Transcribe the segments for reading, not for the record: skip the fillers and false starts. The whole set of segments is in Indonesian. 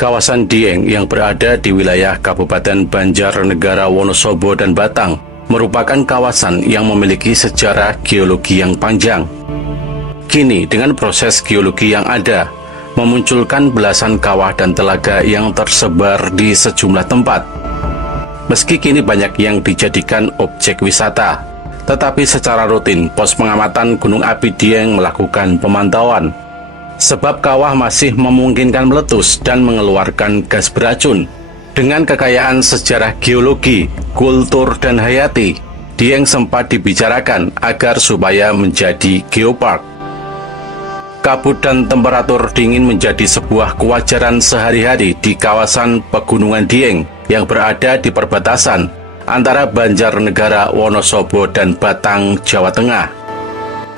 Kawasan Dieng yang berada di wilayah Kabupaten Banjarnegara, Wonosobo, dan Batang merupakan kawasan yang memiliki sejarah geologi yang panjang. Kini, dengan proses geologi yang ada, memunculkan belasan kawah dan telaga yang tersebar di sejumlah tempat. Meski kini banyak yang dijadikan objek wisata, tetapi secara rutin pos pengamatan Gunung Api Dieng melakukan pemantauan. Sebab kawah masih memungkinkan meletus dan mengeluarkan gas beracun. Dengan kekayaan sejarah geologi, kultur, dan hayati, Dieng sempat dibicarakan agar supaya menjadi geopark. Kabut dan temperatur dingin menjadi sebuah kewajaran sehari-hari di kawasan Pegunungan Dieng yang berada di perbatasan antara Banjarnegara, Wonosobo, dan Batang, Jawa Tengah.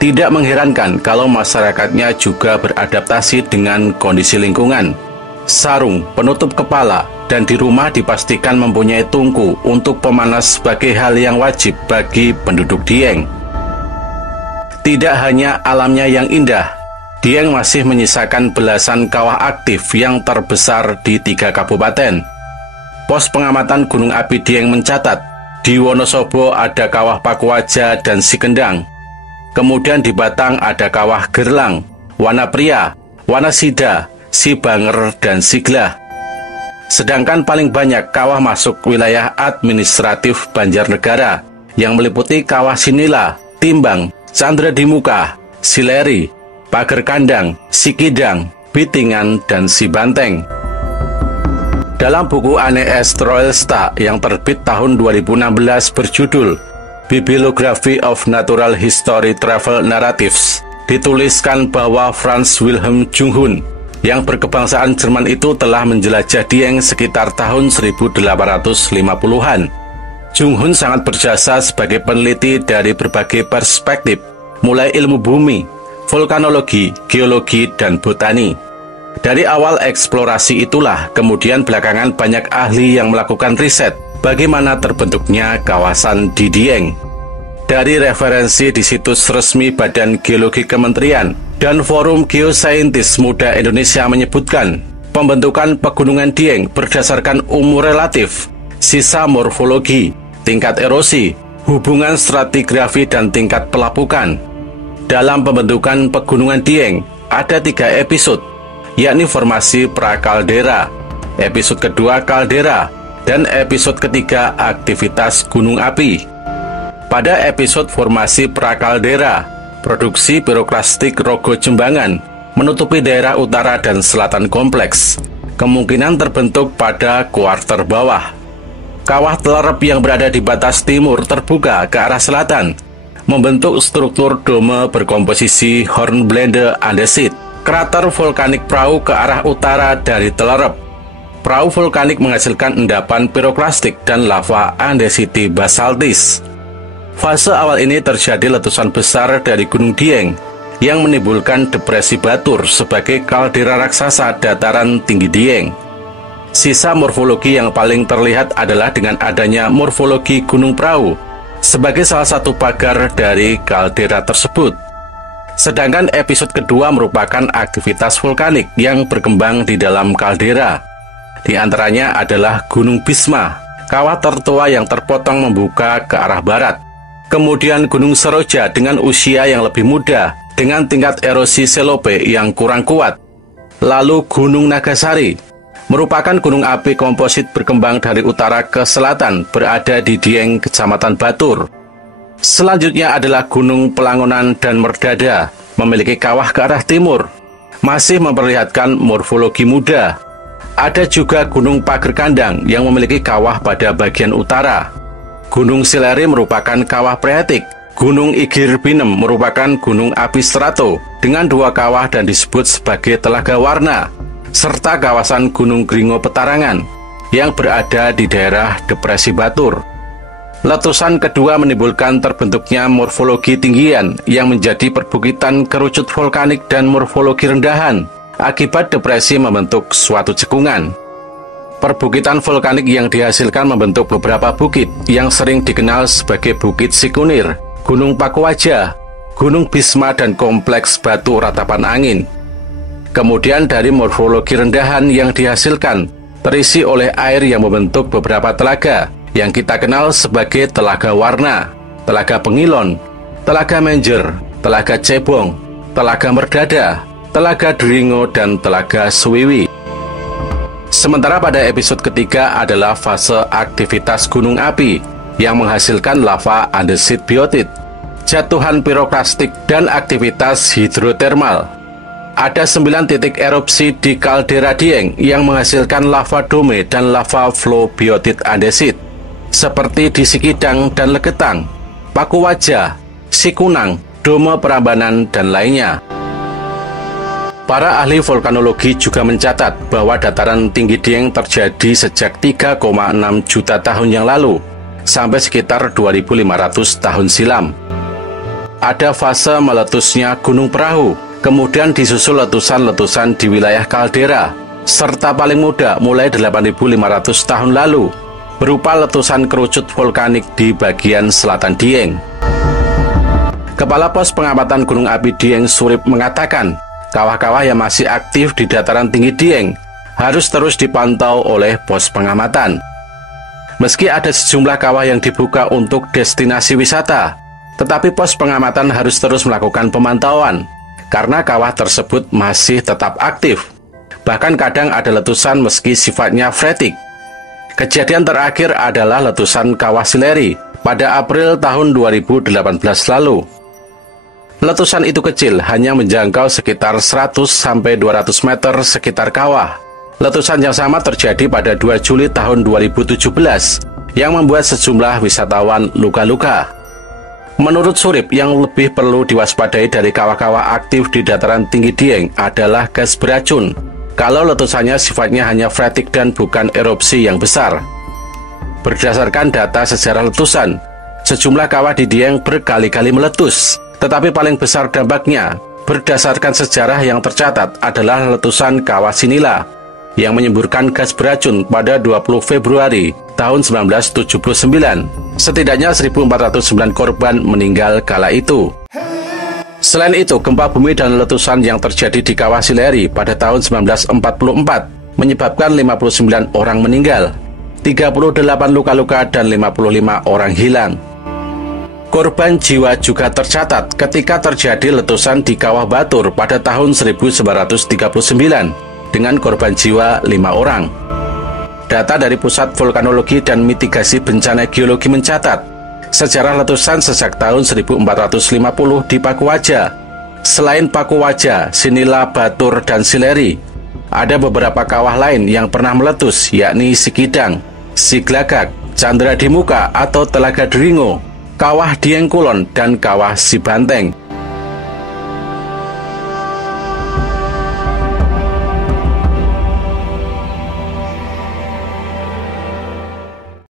Tidak mengherankan kalau masyarakatnya juga beradaptasi dengan kondisi lingkungan. Sarung, penutup kepala, dan di rumah dipastikan mempunyai tungku untuk pemanas sebagai hal yang wajib bagi penduduk Dieng. Tidak hanya alamnya yang indah, Dieng masih menyisakan belasan kawah aktif yang terbesar di 3 kabupaten. Pos pengamatan Gunung Api Dieng mencatat, di Wonosobo ada kawah Pakuaja dan Sikendang. Kemudian di Batang ada kawah Gerlang, Wanapria, Wanasida, Sibanger, dan Siglah. Sedangkan paling banyak kawah masuk wilayah administratif Banjarnegara, yang meliputi kawah Sinila, Timbang, Candra di Muka, Sileri, Pager Kandang, Sikidang, Bitingan, dan Sibanteng. Dalam buku Anne S. Troelsta yang terbit tahun 2016 berjudul Bibliography of Natural History Travel Narratives, dituliskan bahwa Franz Wilhelm Junghun yang berkebangsaan Jerman itu telah menjelajah Dieng sekitar tahun 1850-an. Junghun sangat berjasa sebagai peneliti dari berbagai perspektif, mulai ilmu bumi, vulkanologi, geologi, dan botani. Dari awal eksplorasi itulah kemudian belakangan banyak ahli yang melakukan riset bagaimana terbentuknya kawasan di Dieng. Dari referensi di situs resmi Badan Geologi Kementerian dan Forum Geosaintis Muda Indonesia menyebutkan, pembentukan Pegunungan Dieng berdasarkan umur relatif, sisa morfologi, tingkat erosi, hubungan stratigrafi, dan tingkat pelapukan. Dalam pembentukan Pegunungan Dieng, ada 3 episode, yakni formasi prakaldera, episode kedua kaldera, dan episode ketiga aktivitas gunung api. Pada episode formasi prakaldera, produksi piroklastik Rogo Jembangan menutupi daerah utara dan selatan kompleks, kemungkinan terbentuk pada kuarter bawah. Kawah Telerep yang berada di batas timur terbuka ke arah selatan, membentuk struktur dome berkomposisi Hornblende andesit. Krater vulkanik Prau ke arah utara dari Telerep. Prau vulkanik menghasilkan endapan piroklastik dan lava andesiti basaltis. Fase awal ini terjadi letusan besar dari Gunung Dieng yang menimbulkan depresi Batur sebagai kaldera raksasa dataran tinggi Dieng. Sisa morfologi yang paling terlihat adalah dengan adanya morfologi Gunung Prau sebagai salah satu pagar dari kaldera tersebut. Sedangkan episode kedua merupakan aktivitas vulkanik yang berkembang di dalam kaldera. Di antaranya adalah Gunung Bisma, kawah tertua yang terpotong membuka ke arah barat. Kemudian Gunung Seroja dengan usia yang lebih muda, dengan tingkat erosi selope yang kurang kuat. Lalu Gunung Nagasari, merupakan gunung api komposit berkembang dari utara ke selatan, berada di Dieng, Kecamatan Batur. Selanjutnya adalah Gunung Pelangonan dan Merdada, memiliki kawah ke arah timur, masih memperlihatkan morfologi muda. Ada juga Gunung Pager Kandang yang memiliki kawah pada bagian utara. Gunung Sileri merupakan kawah freatik. Gunung Igir Binem merupakan gunung api strato dengan 2 kawah dan disebut sebagai Telaga Warna, serta kawasan Gunung Gringo Petarangan yang berada di daerah Depresi Batur. Letusan kedua menimbulkan terbentuknya morfologi tinggian yang menjadi perbukitan kerucut vulkanik dan morfologi rendahan. Akibat depresi membentuk suatu cekungan. Perbukitan vulkanik yang dihasilkan membentuk beberapa bukit yang sering dikenal sebagai Bukit Sikunir, Gunung Pakuaja, Gunung Bisma, dan Kompleks Batu Ratapan Angin. Kemudian dari morfologi rendahan yang dihasilkan, terisi oleh air yang membentuk beberapa telaga, yang kita kenal sebagai Telaga Warna, Telaga Pengilon, Telaga Menjer, Telaga Cebong, Telaga Merdada, Telaga Deringo, dan Telaga Suwiwi. Sementara pada episode ketiga adalah fase aktivitas gunung api yang menghasilkan lava andesit biotit, jatuhan piroklastik, dan aktivitas hidrotermal. Ada 9 titik erupsi di kaldera Dieng yang menghasilkan lava dome dan lava flow biotit andesit, seperti di Sikidang dan Legetang, Pakuwaja, Sikunang, Dome Prambanan, dan lainnya. Para ahli vulkanologi juga mencatat bahwa dataran tinggi Dieng terjadi sejak 3,6 juta tahun yang lalu, sampai sekitar 2.500 tahun silam. Ada fase meletusnya Gunung Perahu, kemudian disusul letusan-letusan di wilayah kaldera, serta paling muda mulai 8.500 tahun lalu, berupa letusan kerucut vulkanik di bagian selatan Dieng. Kepala Pos Pengamatan Gunung Api Dieng Surip mengatakan, kawah-kawah yang masih aktif di dataran tinggi Dieng harus terus dipantau oleh pos pengamatan. Meski ada sejumlah kawah yang dibuka untuk destinasi wisata, tetapi pos pengamatan harus terus melakukan pemantauan, karena kawah tersebut masih tetap aktif. Bahkan kadang ada letusan meski sifatnya freatik. Kejadian terakhir adalah letusan Kawah Sileri pada April tahun 2018 lalu. Letusan itu kecil, hanya menjangkau sekitar 100-200 meter sekitar kawah. Letusan yang sama terjadi pada 2 Juli tahun 2017, yang membuat sejumlah wisatawan luka-luka. Menurut Surip, yang lebih perlu diwaspadai dari kawah-kawah aktif di dataran tinggi Dieng adalah gas beracun, kalau letusannya sifatnya hanya freatik dan bukan erupsi yang besar. Berdasarkan data sejarah letusan, sejumlah kawah di Dieng berkali-kali meletus, tetapi paling besar dampaknya, berdasarkan sejarah yang tercatat, adalah letusan Kawah Sinila, yang menyemburkan gas beracun pada 20 Februari tahun 1979. Setidaknya 1.409 korban meninggal kala itu. Selain itu, gempa bumi dan letusan yang terjadi di Kawah Sileri pada tahun 1944 menyebabkan 59 orang meninggal, 38 luka-luka, dan 55 orang hilang. Korban jiwa juga tercatat ketika terjadi letusan di Kawah Batur pada tahun 1939 dengan korban jiwa 5 orang. Data dari Pusat Vulkanologi dan Mitigasi Bencana Geologi mencatat sejarah letusan sejak tahun 1450 di Pakuwaja. Selain Pakuwaja, Sinila, Batur, dan Sileri, ada beberapa kawah lain yang pernah meletus, yakni Sikidang, Siglagak, Candra di Muka atau Telaga Deringo, Kawah Dieng Kulon, dan Kawah Sibanteng.